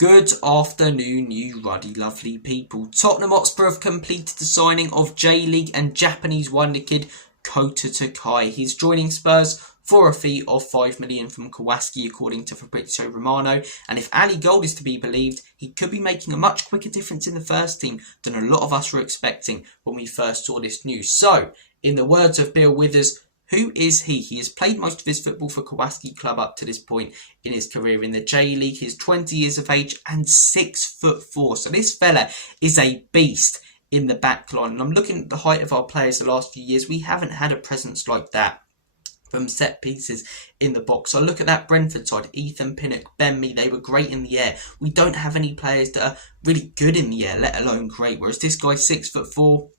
Good afternoon, you ruddy lovely people. Tottenham Hotspur have completed the signing of J-League and Japanese wonderkid Kota Takai. He's joining Spurs for a fee of $5 million from Kawasaki, according to Fabrizio Romano. And if Ali Gold is to be believed, he could be making a much quicker difference in the first team than a lot of us were expecting when we first saw this news. So, in the words of Bill Withers, who is he? He has played most of his football for Kawasaki Club up to this point in his career in the J-League. He's 20 years of age and 6'4". So this fella is a beast in the back line. And I'm looking at the height of our players the last few years. We haven't had a presence like that from set pieces in the box. So look at that Brentford side. Ethan Pinnock, Ben Mee, they were great in the air. We don't have any players that are really good in the air, let alone great. Whereas this guy, 6'4",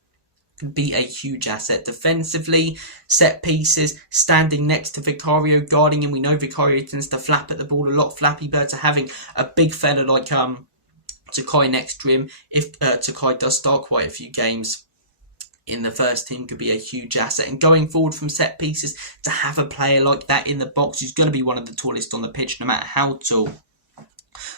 be a huge asset defensively, set pieces, standing next to Vicario, guarding him. We know Vicario tends to flap at the ball a lot. Flappy Birds are having a big fella like Takai next to him. If Takai does start quite a few games in the first team, could be a huge asset. And going forward from set pieces, to have a player like that in the box who's going to be one of the tallest on the pitch, no matter how tall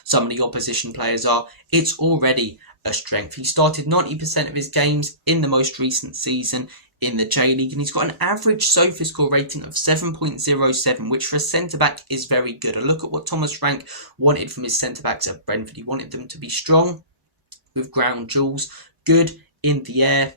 some of the opposition players are, it's already a strength. He started 90% of his games in the most recent season in the J-League, and he's got an average SOFA score rating of 7.07, which for a centre-back is very good. A look at what Thomas Frank wanted from his centre-backs at Brentford. He wanted them to be strong with ground duels, good in the air,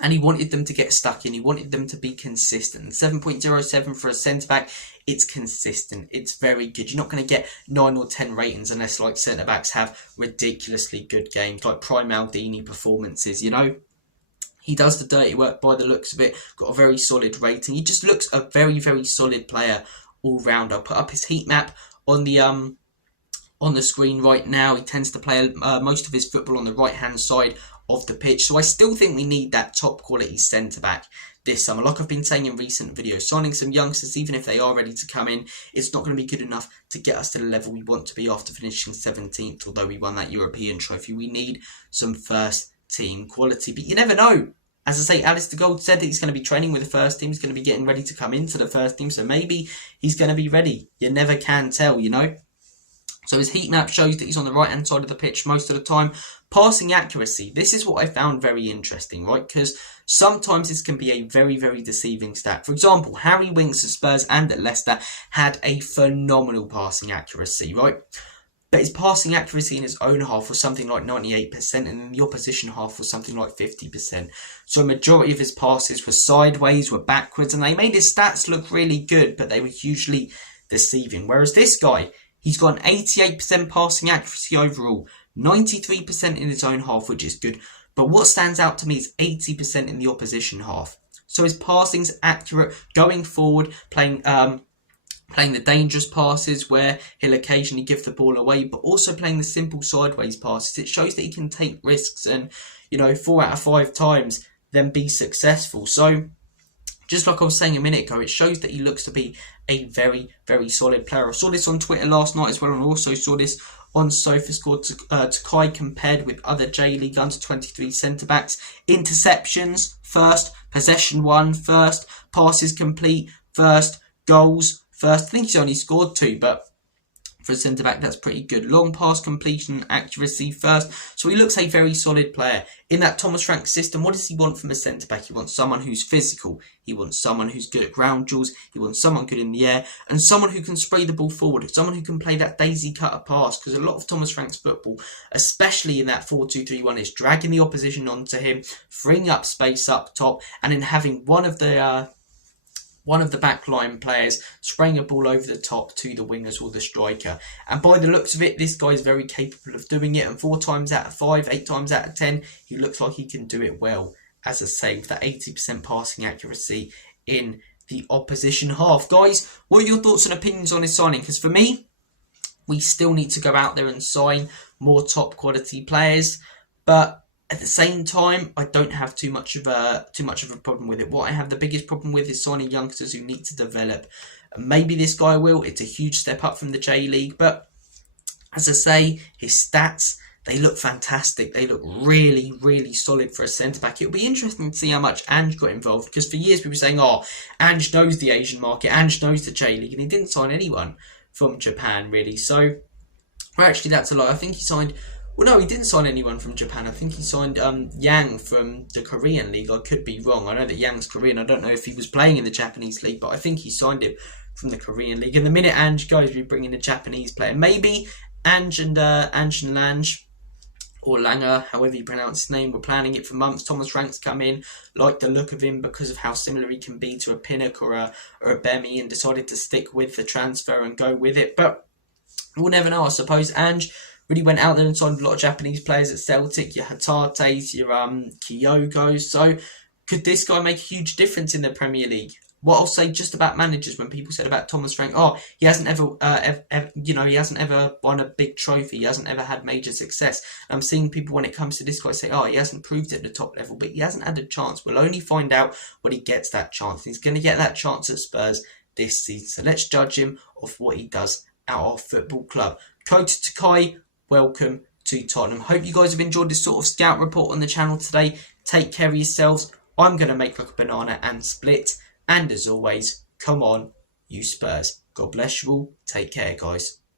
and he wanted them to get stuck in. He wanted them to be consistent. 7.07 for a centre-back, it's consistent. It's very good. You're not going to get 9 or 10 ratings unless like centre-backs have ridiculously good games, like Prime Maldini performances, you know. He does the dirty work by the looks of it. Got a very solid rating. He just looks a very, very solid player all round. I'll put up his heat map on the screen right now. He tends to play most of his football on the right-hand side of the pitch. So I still think we need that top quality centre-back this summer. Like I've been saying in recent videos, signing some youngsters, even if they are ready to come in, it's not going to be good enough to get us to the level we want to be after finishing 17th, although we won that European trophy. We need some first team quality, but you never know. As I say, Alistair Gold said that he's going to be training with the first team. He's going to be getting ready to come into the first team, so maybe he's going to be ready. You never can tell, you know. So his heat map shows that he's on the right-hand side of the pitch most of the time. Passing accuracy. This is what I found very interesting, right? Because sometimes this can be a very, very deceiving stat. For example, Harry Winks at Spurs and at Leicester had a phenomenal passing accuracy, right? But his passing accuracy in his own half was something like 98%, and in the opposition half was something like 50%. So a majority of his passes were sideways, were backwards, and they made his stats look really good, but they were hugely deceiving. Whereas this guy, he's got an 88% passing accuracy overall, 93% in his own half, which is good. But what stands out to me is 80% in the opposition half. So his passing's accurate going forward, playing the dangerous passes where he'll occasionally give the ball away, but also playing the simple sideways passes. It shows that he can take risks and, you know, 4 out of 5 times then be successful. So just like I was saying a minute ago, it shows that he looks to be a very, very solid player. I saw this on Twitter last night as well, and I also saw this on SofaScore. Takai compared with other J-League under 23 centre-backs. Interceptions first, possession won first, passes complete first, goals first. I think he's only scored 2, but for a centre-back, that's pretty good. Long pass completion accuracy first. So he looks a very solid player. In that Thomas Frank system, what does he want from a centre-back? He wants someone who's physical. He wants someone who's good at ground duels. He wants someone good in the air. And someone who can spray the ball forward. Someone who can play that daisy cutter pass. Because a lot of Thomas Frank's football, especially in that 4-2-3-1, is dragging the opposition onto him, freeing up space up top, and then having one of the backline players spraying a ball over the top to the wingers or the striker. And by the looks of it, this guy is very capable of doing it. And 4 times out of 5, 8 times out of 10, he looks like he can do it well. As I say, with that 80% passing accuracy in the opposition half. Guys, what are your thoughts and opinions on his signing? Because for me, we still need to go out there and sign more top quality players. But at the same time, I don't have too much of a problem with it. What I have the biggest problem with is signing youngsters who need to develop. And maybe this guy will. It's a huge step up from the J-League. But as I say, his stats, they look fantastic. They look really, really solid for a centre-back. It'll be interesting to see how much Ange got involved. Because for years we were saying, oh, Ange knows the Asian market. Ange knows the J-League. And he didn't sign anyone from Japan, really. So Well, actually, that's a lie. I think he signed. Well, no, he didn't sign anyone from Japan. I think he signed Yang from the Korean league. I could be wrong. I know that Yang's Korean. I don't know if he was playing in the Japanese league, but I think he signed him from the Korean league. And the minute Ange goes, we bring in a Japanese player. Maybe Ange and Lange, or Langer, however you pronounce his name, were planning it for months. Thomas Frank's come in, liked the look of him because of how similar he can be to a Pinnock or a Bemi, and decided to stick with the transfer and go with it. But we'll never know, I suppose. Ange really went out there and signed a lot of Japanese players at Celtic, your Hatates, your Kyogos. So could this guy make a huge difference in the Premier League? What I'll say just about managers, when people said about Thomas Frank, he hasn't he hasn't ever won a big trophy, he hasn't ever had major success. I'm seeing people when it comes to this guy say, he hasn't proved it at the top level, but he hasn't had a chance. We'll only find out when he gets that chance. He's going to get that chance at Spurs this season. So let's judge him off what he does at our football club. Kota Takai, welcome to Tottenham. Hope you guys have enjoyed this sort of scout report on the channel today. Take care of yourselves. I'm going to make like a banana and split. And as always, come on, you Spurs. God bless you all. Take care, guys.